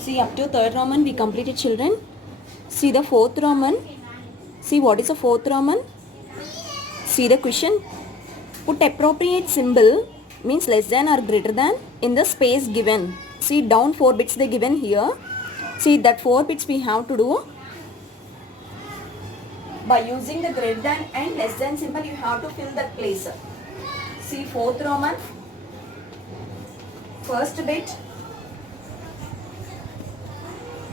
See, up to third Roman we completed, children. See the fourth Roman. See what is the fourth Roman. See the question. Put appropriate symbol means less than or greater than in the space given. See, down 4 bits they given here. See, that 4 bits we have to do by using the greater than and less than symbol. You have to fill that place. See, fourth Roman, first bit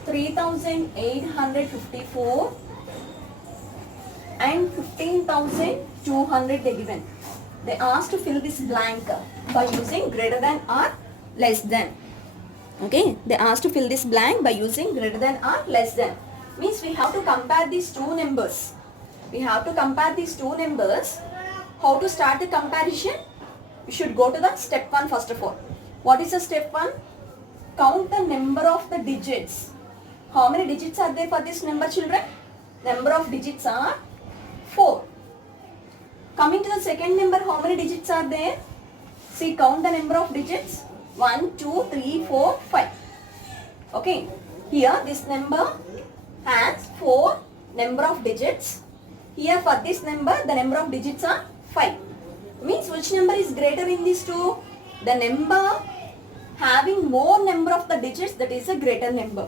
3854 and 15,200 they given. They asked to fill this blank by using greater than or less than. Okay, they asked to fill this blank by using greater than or less than. Means we have to compare these two numbers. We have to compare these two numbers. How to start the comparison? You should go to the step 1 first of all. What is the step 1? Count the number of the digits. How many digits are there for this number, children? Number of digits are 4. Coming to the second number, how many digits are there? See, count the number of digits. 1, 2, 3, 4, 5. Okay. Here this number has 4 number of digits. Here for this number, the number of digits are 5. Means which number is greater in these two? The number having more number of the digits, that is a greater number.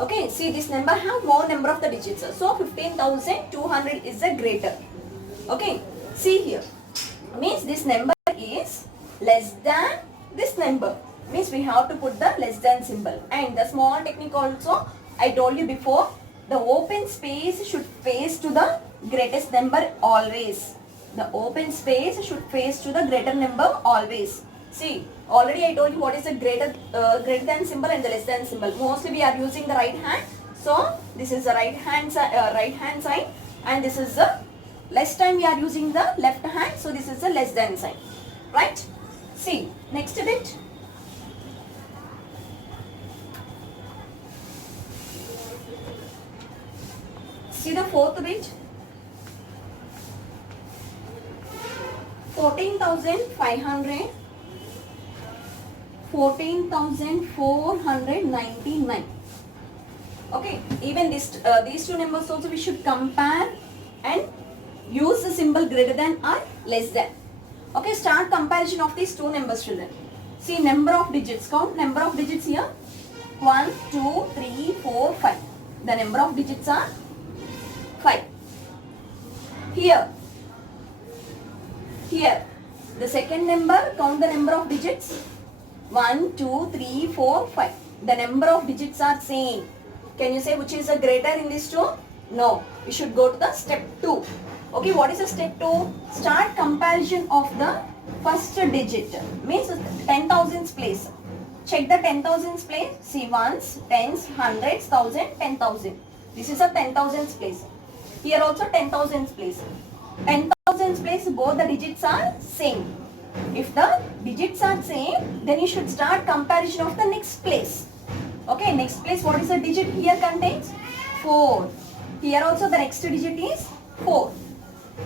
Okay, see, this number have more number of the digits. So 15,200 is a greater. Okay, see here. Means this number is less than this number. Means we have to put the less than symbol. And the small technique also, I told you before, the open space should face to the greatest number always. The open space should face to the greater number always. See, already I told you what is the greater than symbol and the less than symbol. Mostly we are using the right hand. So this is the right hand sign, and this is the less time we are using the left hand. So this is the less than sign. Right? See, next bit. See the fourth bit. 14,500. 14,499. Okay, even these two numbers also we should compare and use the symbol greater than or less than. Okay, start comparison of these two numbers, children. See, number of digits. Count number of digits here. 1, 2, 3, 4, 5. The number of digits are 5. Here, the second number, count the number of digits. 1, 2, 3, 4, 5. The number of digits are same. Can you say which is the greater in these two? No. You should go to the step 2. Okay, what is the step 2? Start comparison of the first digit. Means 10,000s place. Check the 10,000s place. See, ones, tens, hundreds, thousand, 10,000. This is a 10,000s place. Here also 10,000s place. 10,000s place, both the digits are same. If the digits are same, then you should start comparison of the next place. Okay, next place, what is the digit here contains? 4. Here also the next digit is 4.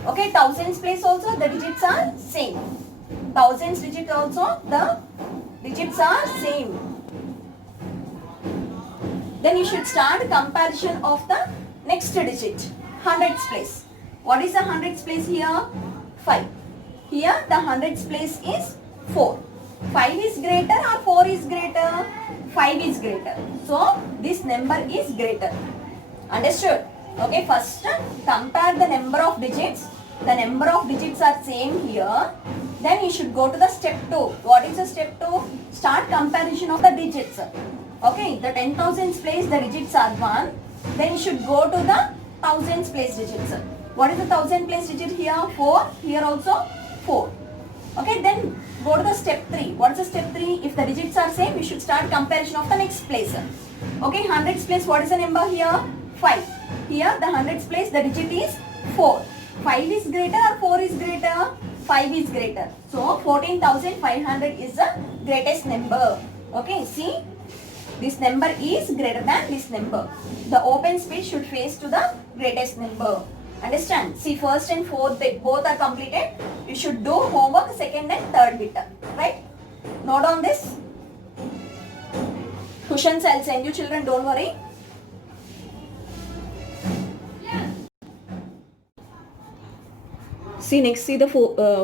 Okay, thousands place also the digits are same. Thousands digit also the digits are same. Then you should start comparison of the next digit. Hundreds place. What is the hundreds place here? 5. Here the hundreds place is 4. 5 is greater or 4 is greater? 5 is greater. So this number is greater. Understood? Okay, first compare the number of digits. The number of digits are same here. Then you should go to the step 2. What is the step 2? Start comparison of the digits. Okay, the 10,000s place the digits are 1. Then you should go to the thousands place digits. What is the 1,000 place digit here? 4. Here also 4. Okay, then go to the step 3. What is the step 3? If the digits are same, you should start comparison of the next place. Okay, hundreds place, what is the number here? 5. Here the hundreds place, the digit is 4. 5 is greater or 4 is greater? 5 is greater. So 14,500 is the greatest number. Okay, see, this number is greater than this number. The open space should face to the greatest number. Understand? See, first and fourth bit both are completed. You should do homework second and third bit. Right? Note on this. Cushions I'll send you children, don't worry. See next, see the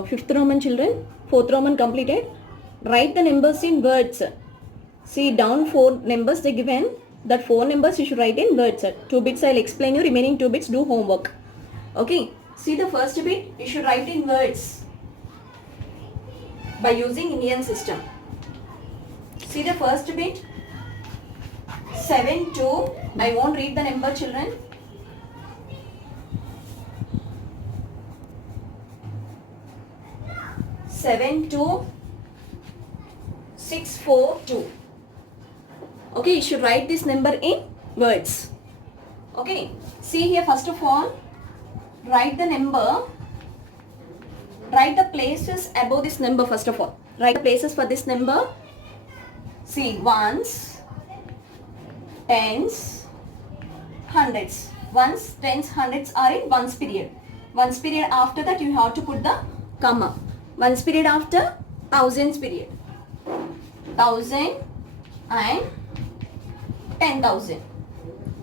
fifth Roman children, fourth Roman completed. Write the numbers in words. See down 4 numbers they given. That 4 numbers you should write in words. 2 bits I'll explain you, remaining 2 bits do homework. Okay, see the first bit you should write in words by using Indian system. See the first bit 7 2. I won't read the number children. 7 2 6 4 2. Okay, you should write this number in words. Okay, see here, first of all, write the number, write the places above this number first of all. Write the places for this number. See, ones, tens, hundreds. Ones, tens, hundreds are in ones period. Ones period after that you have to put the comma. Ones period after thousands period. 1000 and 10,000.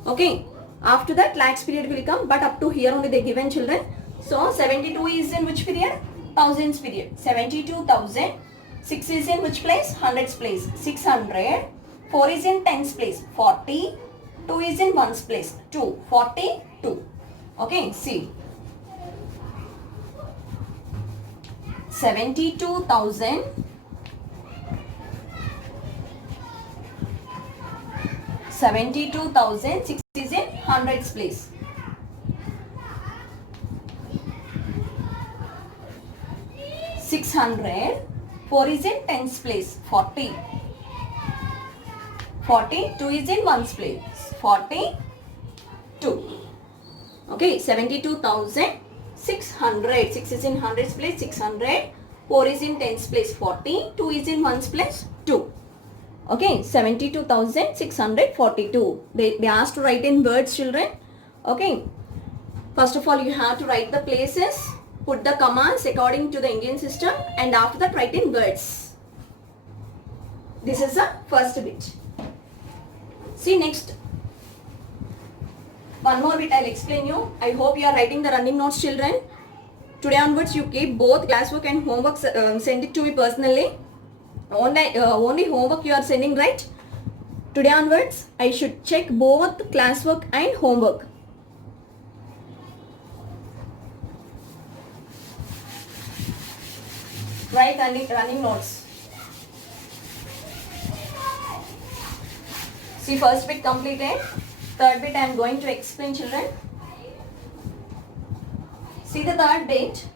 Okay. After that lakhs period will come, but up to here only they given children. So 72 is in which period? Thousands period. 72,000. 6 is in which place? Hundreds place. 600. 4 is in tens place. 40. 2 is in ones place. 2. 42. Okay. See. 72,000. 72,000. 6 is in hundreds place. 600. 4 is in tens place. 40. 40. 2 is in ones place. 42. Okay. 72,600. 6 is in hundreds place. 600. 4 is in tens place. 40. 2 is in ones place. 2. Okay, 72,642. They asked to write in words, children. Okay. First of all, you have to write the places, put the commas according to the Indian system, and after that write in words. This is the first bit. See next. One more bit I'll explain you. I hope you are writing the running notes, children. Today onwards, you keep both classwork and homework. Send it to me personally. Only homework you are sending, right? Today onwards, I should check both classwork and homework. Write running notes. See, first bit completed. Third bit I am going to explain, children. See the third bit.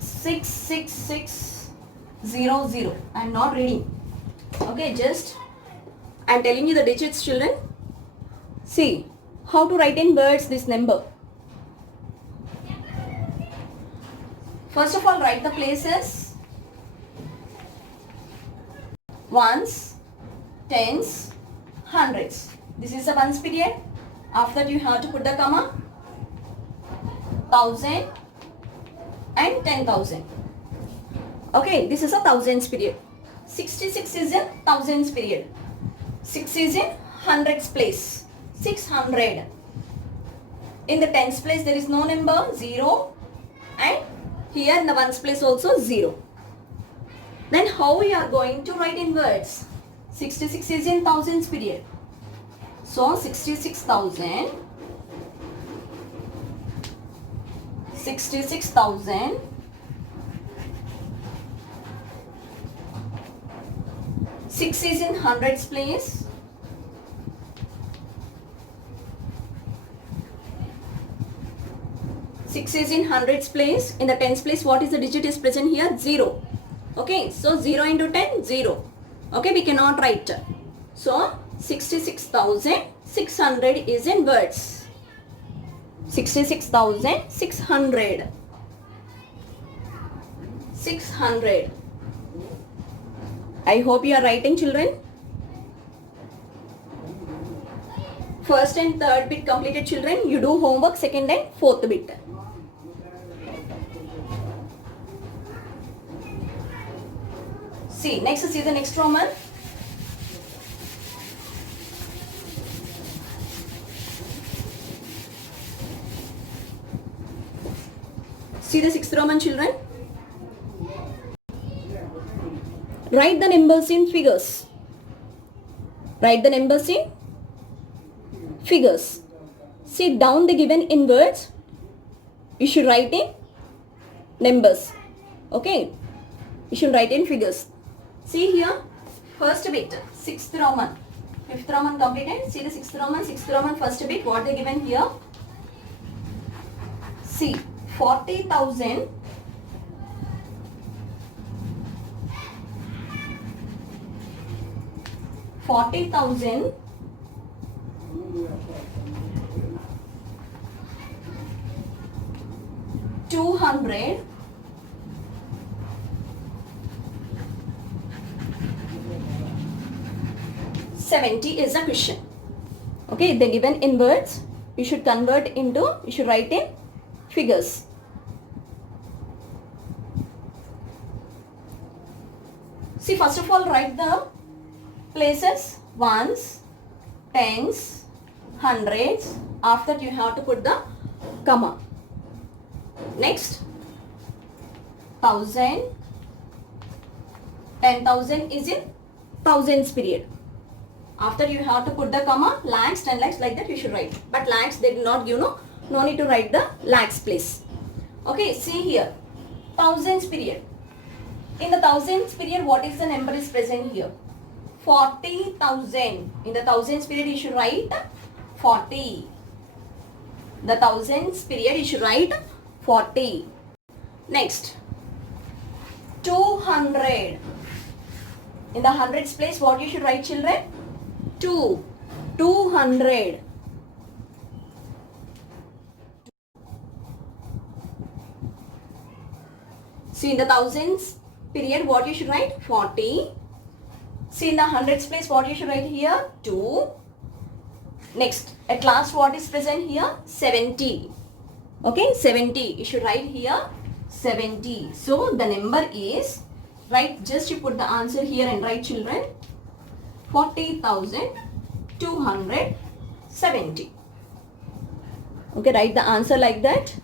66600. I am not reading. Okay, just I am telling you the digits, children. See how to write in words this number. First of all, write the places. Ones, tens, hundreds. This is a ones period. After that you have to put the comma. 1000 and 10,000. Okay, this is a thousands period. 66 is a thousands period. 6 is in hundreds place. 600. In the tens place there is no number, 0, and here in the ones place also 0. Then how we are going to write in words? 66 is in thousands period. So 66,000. 66,000. 6 is in hundreds place. 6 is in hundreds place. In the tens place, what is the digit is present here? 0. Okay, so 0 into 10, 0. Okay, we cannot write. So 66,600 is in words. 66,600. 600. I hope you are writing, children. First and third bit completed, children. You do homework, second and fourth bit. See, next, see the next Roman. See the sixth Roman, children. Write the numbers in figures. Write the numbers in figures. See, down the given in words, you should write in numbers. Okay, you should write in figures. See here, first bit, sixth Roman, fifth Roman completed. See the sixth Roman first bit, what they given here. See, 40,000 40,000 200 70 is a question. Okay, they given in words, you should convert into, you should write in figures. See, first of all, write the places, ones, tens, hundreds. After that you have to put the comma. Next, 1000, 10,000 is in thousands period. After you have to put the comma, lakhs, 10 lakhs, like that you should write. But lakhs they did not give, no need to write the lakhs place. Okay, see here, thousands period. In the thousands period, what is the number is present here? 40,000. In the thousands period, you should write 40. The thousands period, you should write 40. Next, 200. In the hundreds place, what you should write, children? 2. 200. See, in the thousands period, what you should write? 40. See, in the hundreds place, what you should write here? 2. Next, at last, what is present here? 70. Okay, 70. You should write here 70. So, the number is, right, just you put the answer here and write, children, 40,270. Okay, write the answer like that.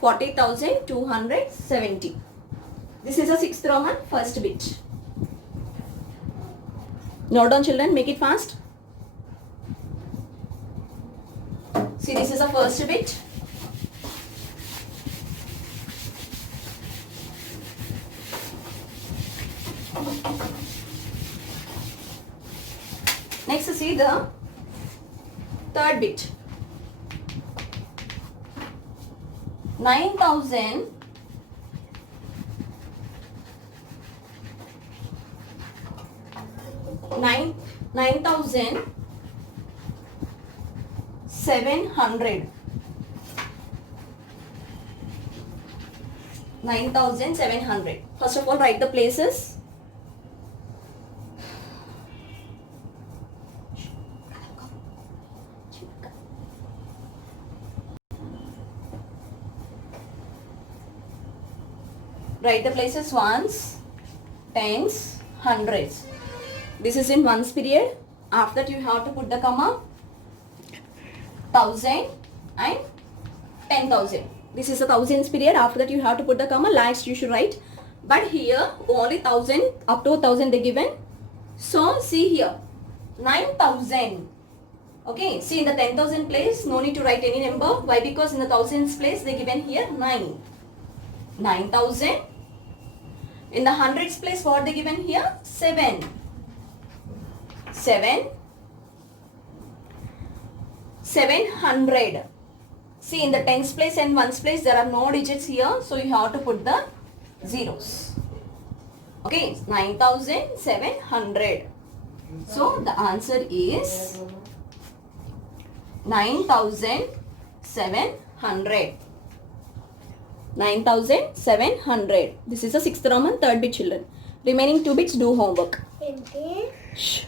40,270. This is a sixth Roman first bit. Note down, children, make it fast. See, this is the first bit. Next, see the third bit. 9,000 9,700. 9,700. First of all, write the places. Write the places, ones, tens, hundreds. This is in ones period. After that you have to put the comma, 1,000 and 10,000. This is a thousands period. After that you have to put the comma, lakhs you should write. But here only 1,000, up to 1,000 they given. So see here, 9,000. Okay, see in the 10,000 place, no need to write any number. Why? Because in the thousands place they given here 9. 9,000. In the hundreds place, what they given here? 7. 700. See, in the tens place and ones place, there are no digits here. So, you have to put the zeros. Okay, 9,700. So, the answer is 9,700. 9,700. This is the sixth Roman, third bit, children. Remaining 2 bits, do homework. Shh.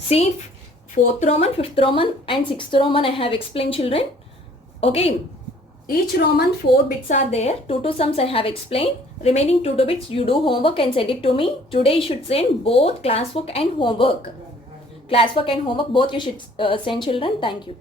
See, fourth Roman, fifth Roman and sixth Roman I have explained, children. Okay. Each Roman 4 bits are there. 2 to sums I have explained. Remaining 2 to bits you do homework and send it to me. Today you should send both classwork and homework. Classwork and homework both you should send, children. Thank you.